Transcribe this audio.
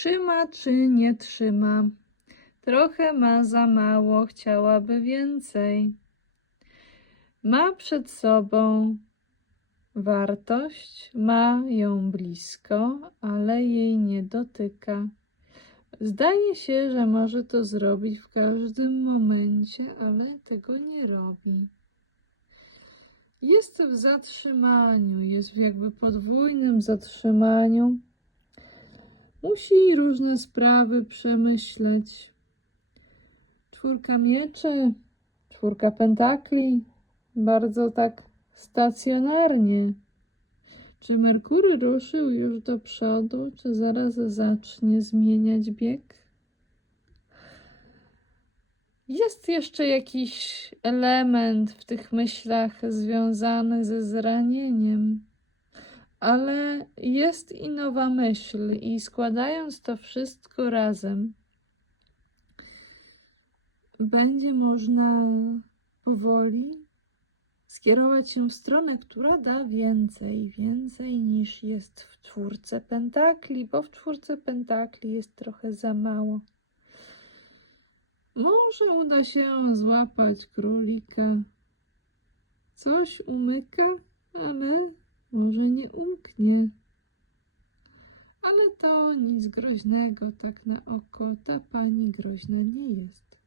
trzyma czy nie trzyma. Trochę ma za mało, chciałaby więcej. Ma przed sobą wartość, ma ją blisko, ale jej nie dotyka. Zdaje się, że może to zrobić w każdym momencie, ale tego nie robi. Jest w zatrzymaniu, jest w jakby podwójnym zatrzymaniu. Musi różne sprawy przemyśleć. Czwórka mieczy, czwórka pentakli, bardzo tak stacjonarnie. Czy Merkury ruszył już do przodu, czy zaraz zacznie zmieniać bieg? Jest jeszcze jakiś element w tych myślach związany ze zranieniem, ale jest i nowa myśl, i składając to wszystko razem, będzie można powoli skierować się w stronę, która da więcej, więcej niż jest w czwórce pentakli, bo w czwórce pentakli jest trochę za mało. Może uda się złapać królika. Coś umyka, ale może nie umknie. Ale to nic groźnego, tak na oko ta pani groźna nie jest.